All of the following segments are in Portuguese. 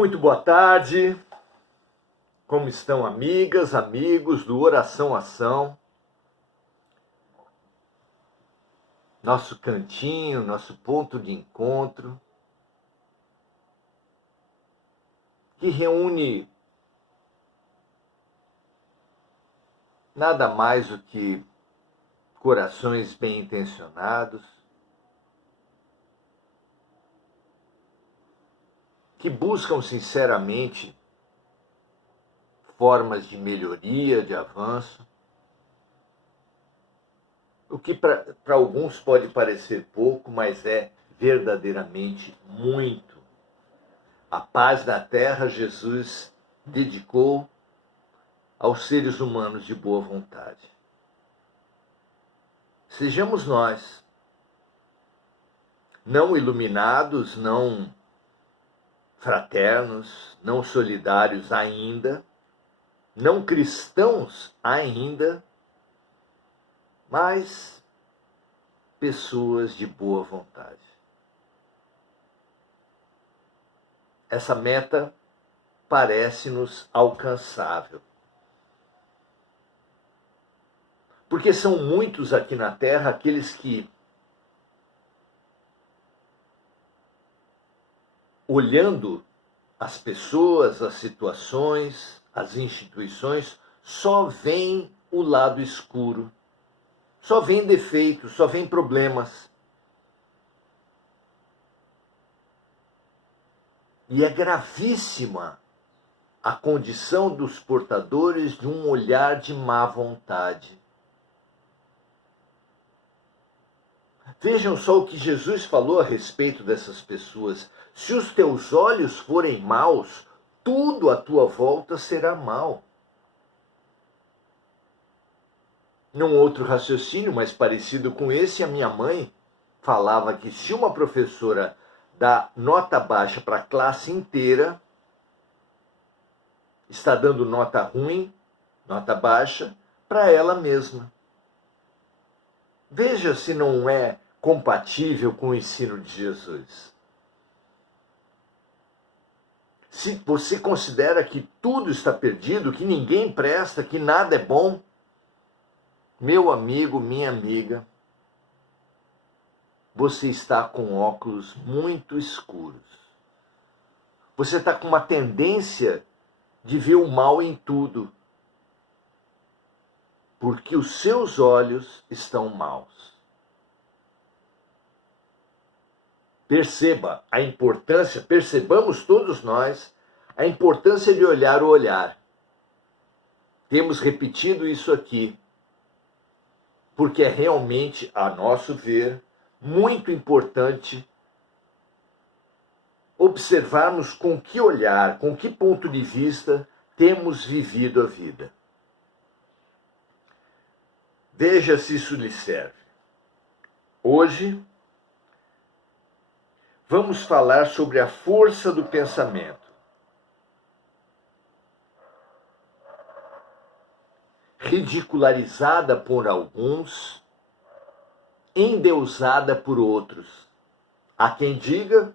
Muito boa tarde, como estão amigas, amigos do Oração Ação? Nosso cantinho, nosso ponto de encontro, que reúne nada mais do que corações bem intencionados, que buscam sinceramente formas de melhoria, de avanço, o que para alguns pode parecer pouco, mas é verdadeiramente muito. A paz da terra Jesus dedicou aos seres humanos de boa vontade. Sejamos nós, não iluminados, não fraternos, não solidários ainda, não cristãos ainda, mas pessoas de boa vontade. Essa meta parece-nos alcançável. Porque são muitos aqui na Terra aqueles que, olhando as pessoas, as situações, as instituições, só veem o lado escuro, só veem defeitos, só veem problemas. E é gravíssima a condição dos portadores de um olhar de má vontade. Vejam só o que Jesus falou a respeito dessas pessoas. Se os teus olhos forem maus, tudo à tua volta será mal. Num outro raciocínio, mais parecido com esse, a minha mãe falava que se uma professora dá nota baixa para a classe inteira, está dando nota ruim, nota baixa, para ela mesma. Veja se não é compatível com o ensino de Jesus. Se você considera que tudo está perdido, que ninguém presta, que nada é bom, meu amigo, minha amiga, você está com óculos muito escuros. Você está com uma tendência de ver o mal em tudo, porque os seus olhos estão maus. Perceba a importância, percebamos todos nós, a importância de olhar o olhar. Temos repetido isso aqui, porque é realmente, a nosso ver, muito importante observarmos com que olhar, com que ponto de vista temos vivido a vida. Veja se isso lhe serve. Hoje, vamos falar sobre a força do pensamento. Ridicularizada por alguns, endeusada por outros. Há quem diga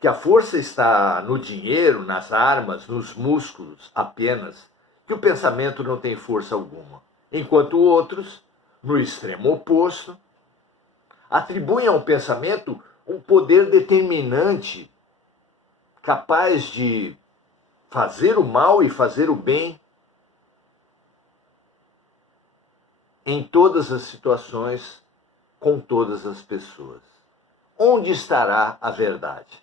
que a força está no dinheiro, nas armas, nos músculos apenas, que o pensamento não tem força alguma. Enquanto outros, no extremo oposto, atribuem ao pensamento um poder determinante, capaz de fazer o mal e fazer o bem em todas as situações, com todas as pessoas. Onde estará a verdade?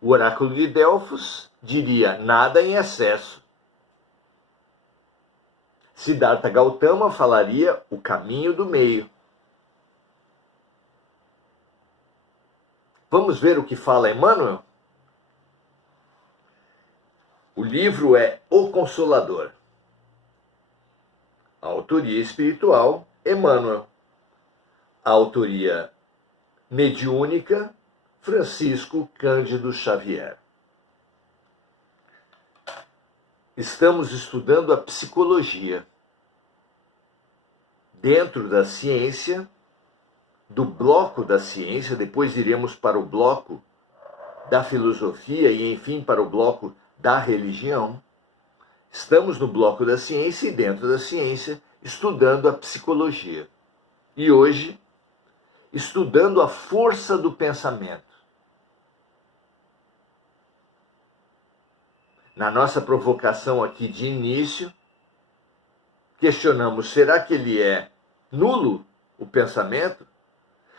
O oráculo de Delfos diria nada em excesso. Siddhartha Gautama falaria o caminho do meio. Vamos ver o que fala Emmanuel? O livro é O Consolador. A autoria espiritual, Emmanuel. A autoria mediúnica, Francisco Cândido Xavier. Estamos estudando a psicologia. Dentro da ciência, do bloco da ciência, depois iremos para o bloco da filosofia e, enfim, para o bloco da religião. Estamos no bloco da ciência e, dentro da ciência, estudando a psicologia. E hoje, estudando a força do pensamento. Na nossa provocação aqui de início, questionamos, será que ele é nulo, o pensamento?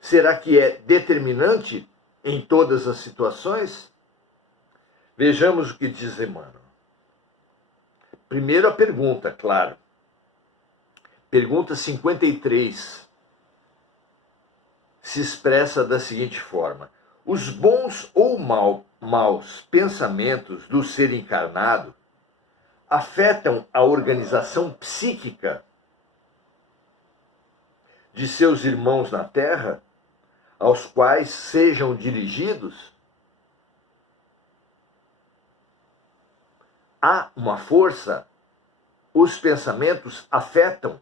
Será que é determinante em todas as situações? Vejamos o que diz Emmanuel. Primeiro a pergunta, claro. Pergunta 53 se expressa da seguinte forma: os bons ou maus pensamentos do ser encarnado afetam a organização psíquica de seus irmãos na Terra, aos quais sejam dirigidos? Há uma força, os pensamentos afetam.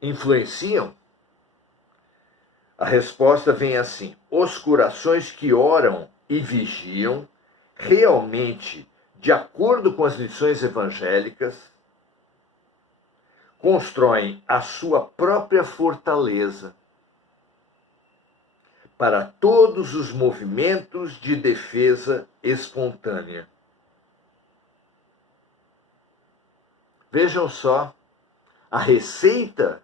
Influenciam? A resposta vem assim: os corações que oram e vigiam, realmente, de acordo com as lições evangélicas, constroem a sua própria fortaleza para todos os movimentos de defesa espontânea. Vejam só, a receita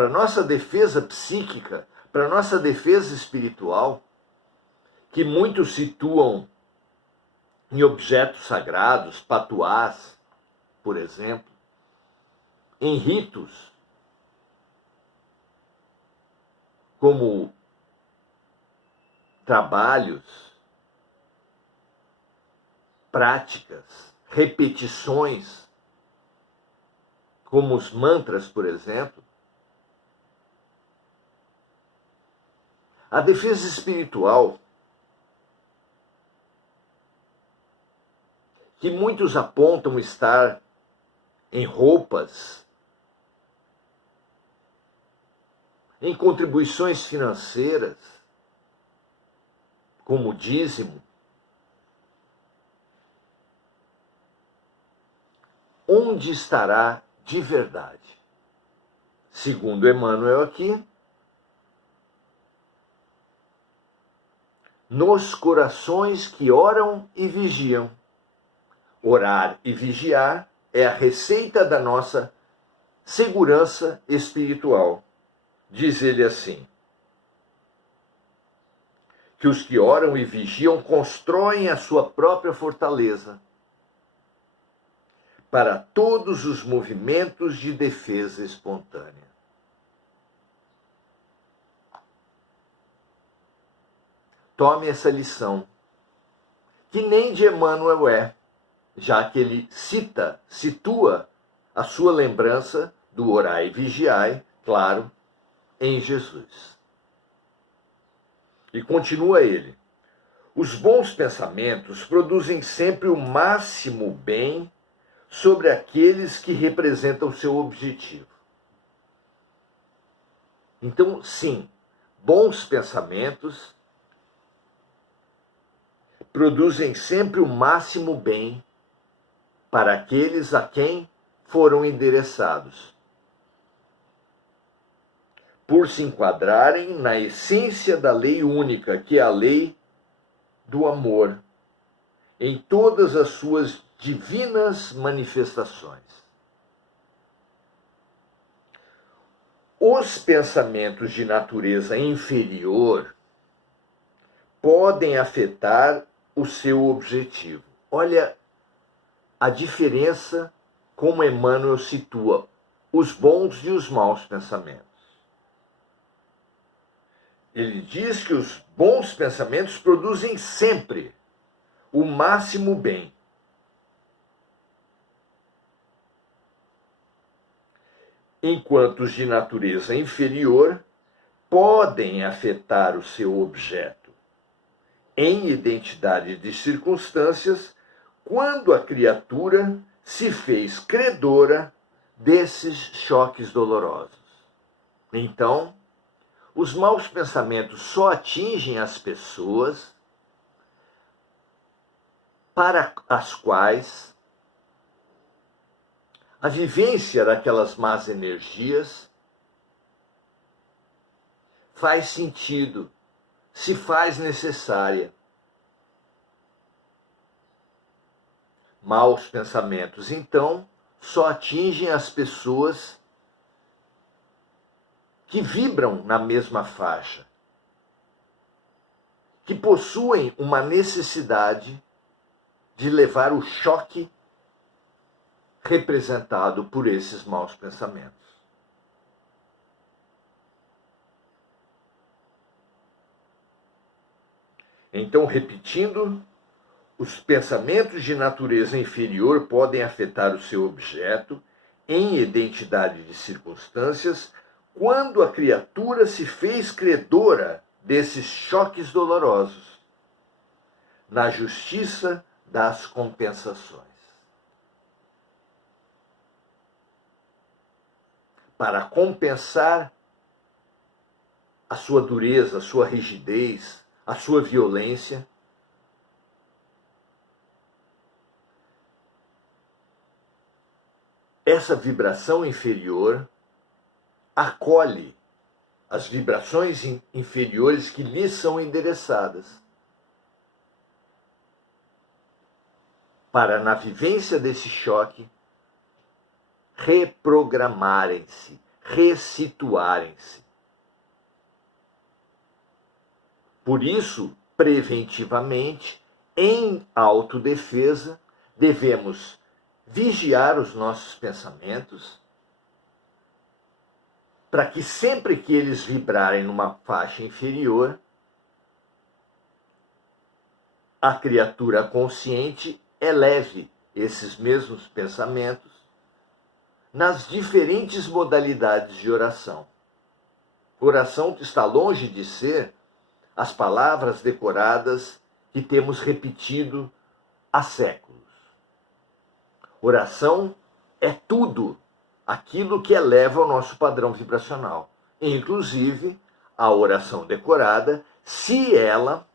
para nossa defesa psíquica, para nossa defesa espiritual, que muitos situam em objetos sagrados, patuás, por exemplo, em ritos como trabalhos, práticas, repetições, como os mantras, por exemplo. A defesa espiritual, que muitos apontam estar em roupas, em contribuições financeiras, como o dízimo, onde estará de verdade? Segundo Emmanuel aqui, nos corações que oram e vigiam. Orar e vigiar é a receita da nossa segurança espiritual. Diz ele assim: que os que oram e vigiam constroem a sua própria fortaleza para todos os movimentos de defesa espontânea. Tome essa lição, que nem de Emmanuel é, já que ele situa a sua lembrança do orai e vigiai, claro, em Jesus. E continua ele: os bons pensamentos produzem sempre o máximo bem sobre aqueles que representam seu objetivo. Então, sim, bons pensamentos produzem sempre o máximo bem para aqueles a quem foram endereçados, por se enquadrarem na essência da lei única, que é a lei do amor, em todas as suas divinas manifestações. Os pensamentos de natureza inferior podem afetar o seu objetivo. Olha a diferença como Emmanuel situa os bons e os maus pensamentos. Ele diz que os bons pensamentos produzem sempre o máximo bem. Enquanto os de natureza inferior podem afetar o seu objeto em identidade de circunstâncias, quando a criatura se fez credora desses choques dolorosos. Então, os maus pensamentos só atingem as pessoas para as quais a vivência daquelas más energias faz sentido, se faz necessária. Maus pensamentos, então, só atingem as pessoas que vibram na mesma faixa, que possuem uma necessidade de levar o choque representado por esses maus pensamentos. Então, repetindo, os pensamentos de natureza inferior podem afetar o seu objeto em identidade de circunstâncias quando a criatura se fez credora desses choques dolorosos, na justiça das compensações. Para compensar a sua dureza, a sua rigidez, a sua violência, essa vibração inferior acolhe as vibrações inferiores que lhe são endereçadas, para, na vivência desse choque, reprogramarem-se, ressituarem-se. Por isso, preventivamente, em autodefesa, devemos vigiar os nossos pensamentos, para que sempre que eles vibrarem numa faixa inferior, a criatura consciente eleve esses mesmos pensamentos nas diferentes modalidades de oração. Oração está longe de ser as palavras decoradas que temos repetido há séculos. Oração é tudo aquilo que eleva o nosso padrão vibracional, inclusive a oração decorada, se ela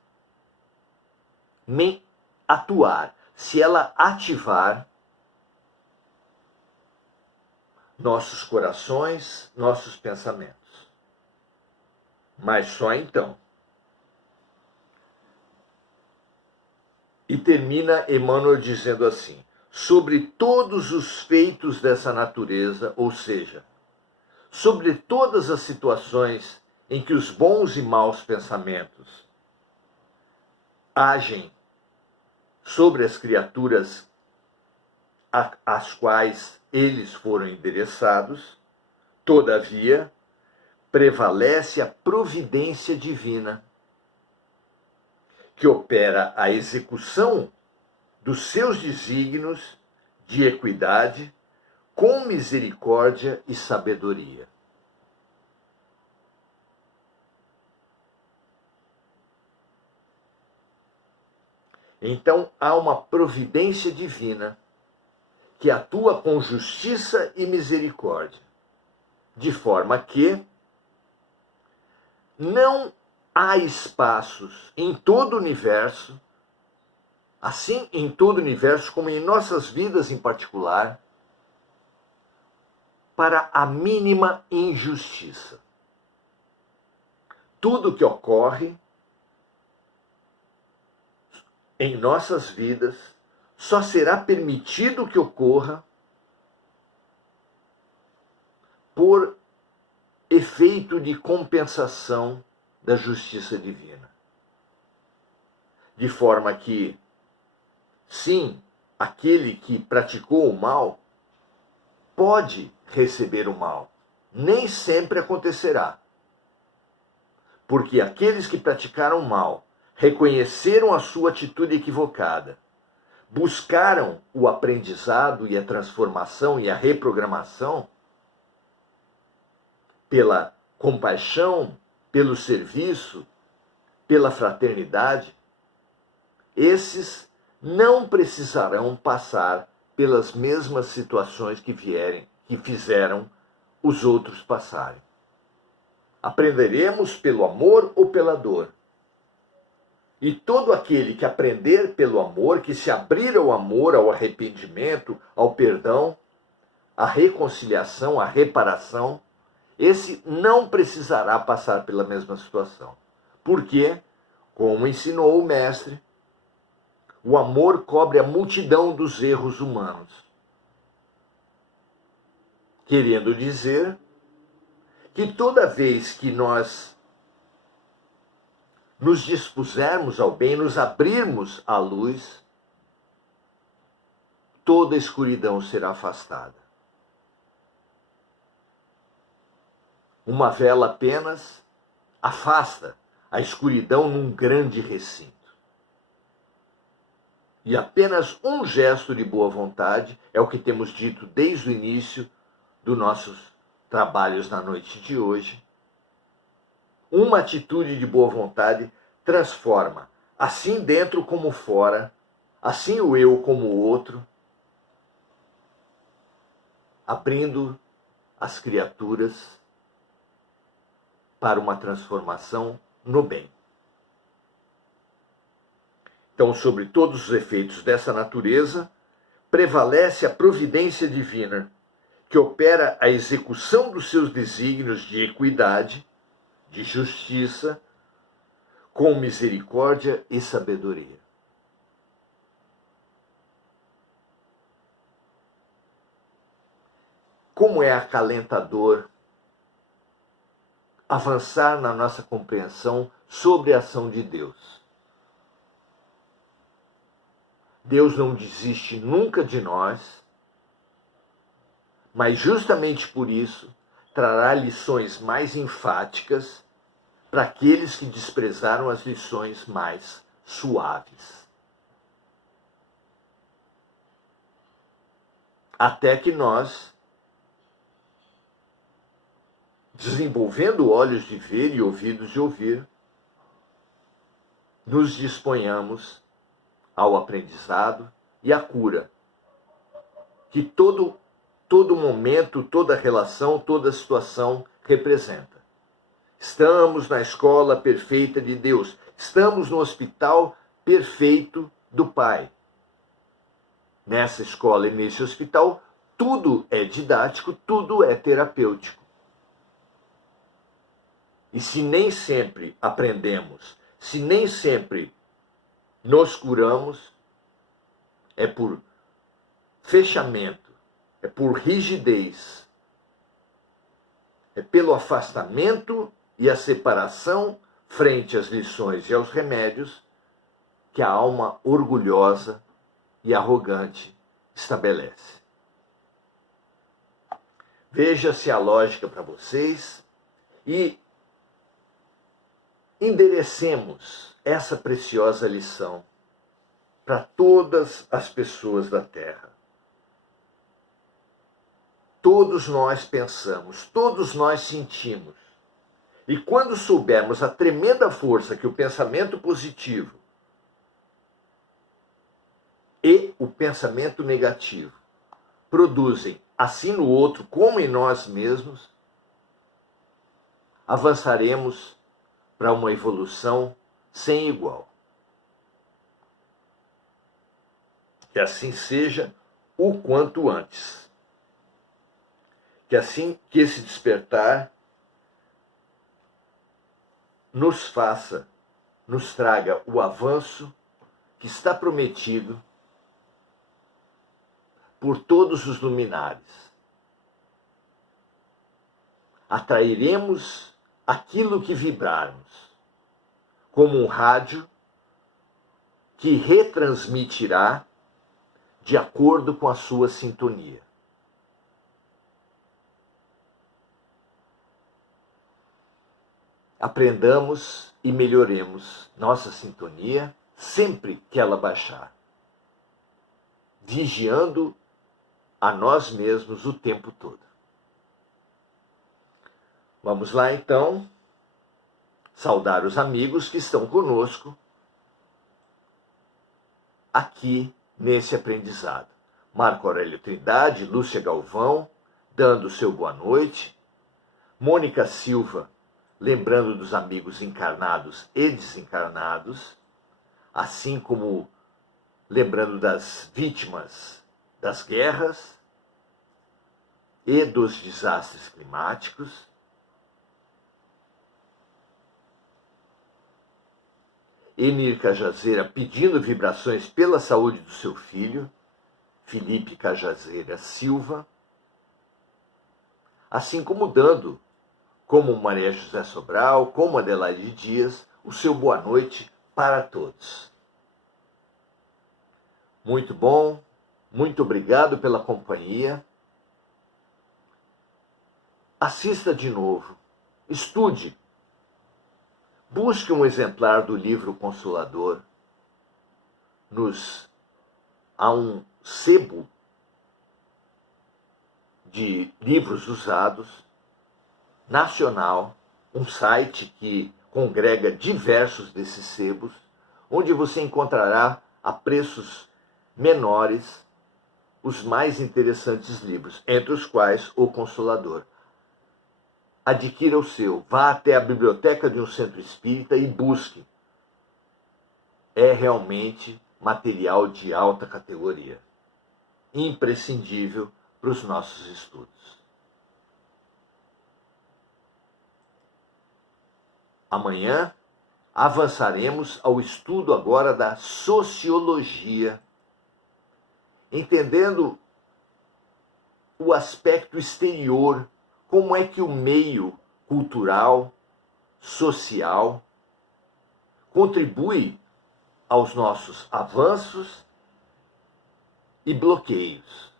atuar, se ela ativar nossos corações, nossos pensamentos. Mas só então. E termina Emmanuel dizendo assim: sobre todos os feitos dessa natureza, ou seja, sobre todas as situações em que os bons e maus pensamentos agem sobre as criaturas às quais eles foram endereçados, todavia, prevalece a providência divina, que opera a execução dos seus desígnios de equidade com misericórdia e sabedoria. Então há uma providência divina que atua com justiça e misericórdia, de forma que não há espaços em todo o universo, assim em todo o universo como em nossas vidas em particular, para a mínima injustiça. Tudo que ocorre em nossas vidas só será permitido que ocorra por efeito de compensação da justiça divina. De forma que, sim, aquele que praticou o mal pode receber o mal. Nem sempre acontecerá. Porque aqueles que praticaram o mal reconheceram a sua atitude equivocada, buscaram o aprendizado e a transformação e a reprogramação pela compaixão, pelo serviço, pela fraternidade, esses não precisarão passar pelas mesmas situações que que fizeram os outros passarem. Aprenderemos pelo amor ou pela dor. E todo aquele que aprender pelo amor, que se abrir ao amor, ao arrependimento, ao perdão, à reconciliação, à reparação, esse não precisará passar pela mesma situação. Porque, como ensinou o mestre, o amor cobre a multidão dos erros humanos. Querendo dizer que toda vez que nós nos dispusermos ao bem, nos abrirmos à luz, toda a escuridão será afastada. Uma vela apenas afasta a escuridão num grande recinto. E apenas um gesto de boa vontade é o que temos dito desde o início dos nossos trabalhos na noite de hoje. Uma atitude de boa vontade transforma, assim dentro como fora, assim o eu como o outro, abrindo as criaturas para uma transformação no bem. Então, sobre todos os efeitos dessa natureza, prevalece a providência divina, que opera a execução dos seus desígnios de equidade, de justiça, com misericórdia e sabedoria. Como é acalentador avançar na nossa compreensão sobre a ação de Deus. Deus não desiste nunca de nós, mas justamente por isso trará lições mais enfáticas para aqueles que desprezaram as lições mais suaves. Até que nós, desenvolvendo olhos de ver e ouvidos de ouvir, nos disponhamos ao aprendizado e à cura, que todo momento, toda relação, toda situação representa. Estamos na escola perfeita de Deus, estamos no hospital perfeito do Pai. Nessa escola e nesse hospital, tudo é didático, tudo é terapêutico. E se nem sempre aprendemos, se nem sempre nos curamos, é por fechamento, é por rigidez, é pelo afastamento e a separação frente às lições e aos remédios que a alma orgulhosa e arrogante estabelece. Veja-se a lógica para vocês e enderecemos essa preciosa lição para todas as pessoas da Terra. Todos nós pensamos, todos nós sentimos. E quando soubermos a tremenda força que o pensamento positivo e o pensamento negativo produzem, assim no outro como em nós mesmos, avançaremos para uma evolução sem igual. Que assim seja o quanto antes. Que esse despertar nos faça, nos traga o avanço que está prometido por todos os luminares. Atrairemos aquilo que vibrarmos, como um rádio que retransmitirá de acordo com a sua sintonia. Aprendamos e melhoremos nossa sintonia sempre que ela baixar, vigiando a nós mesmos o tempo todo. Vamos lá então, saudar os amigos que estão conosco aqui nesse aprendizado. Marco Aurélio Trindade, Lúcia Galvão, dando o seu boa noite. Mônica Silva, lembrando dos amigos encarnados e desencarnados, assim como lembrando das vítimas das guerras e dos desastres climáticos. Enir Cajazeira pedindo vibrações pela saúde do seu filho, Felipe Cajazeira Silva, assim como dando, como Maria José Sobral, como Adelaide Dias, o seu boa noite para todos. Muito bom, muito obrigado pela companhia. Assista de novo, estude, busque um exemplar do livro Consolador. Há um sebo de livros usados, nacional, um site que congrega diversos desses sebos, onde você encontrará a preços menores os mais interessantes livros, entre os quais O Consolador. Adquira o seu, vá até a biblioteca de um centro espírita e busque. É realmente material de alta categoria, imprescindível para os nossos estudos. Amanhã avançaremos ao estudo agora da sociologia, entendendo o aspecto exterior, como é que o meio cultural, social, contribui aos nossos avanços e bloqueios.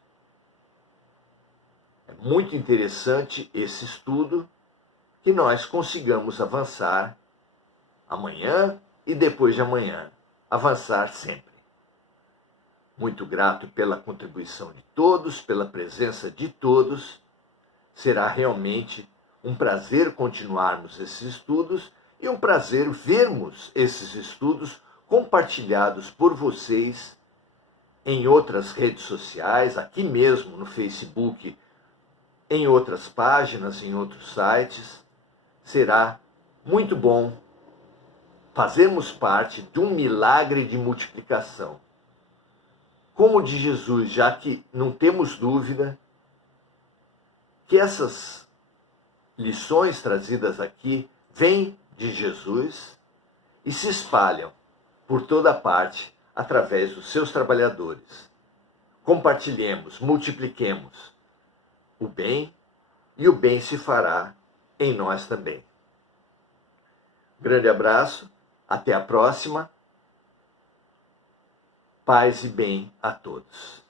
É muito interessante esse estudo, que nós consigamos avançar amanhã e depois de amanhã, avançar sempre. Muito grato pela contribuição de todos, pela presença de todos. Será realmente um prazer continuarmos esses estudos e um prazer vermos esses estudos compartilhados por vocês em outras redes sociais, aqui mesmo no Facebook, em outras páginas, em outros sites. Será muito bom fazermos parte de um milagre de multiplicação, como o de Jesus, já que não temos dúvida que essas lições trazidas aqui vêm de Jesus e se espalham por toda parte através dos seus trabalhadores. Compartilhemos, multipliquemos o bem e o bem se fará em nós também. Grande abraço, até a próxima. Paz e bem a todos.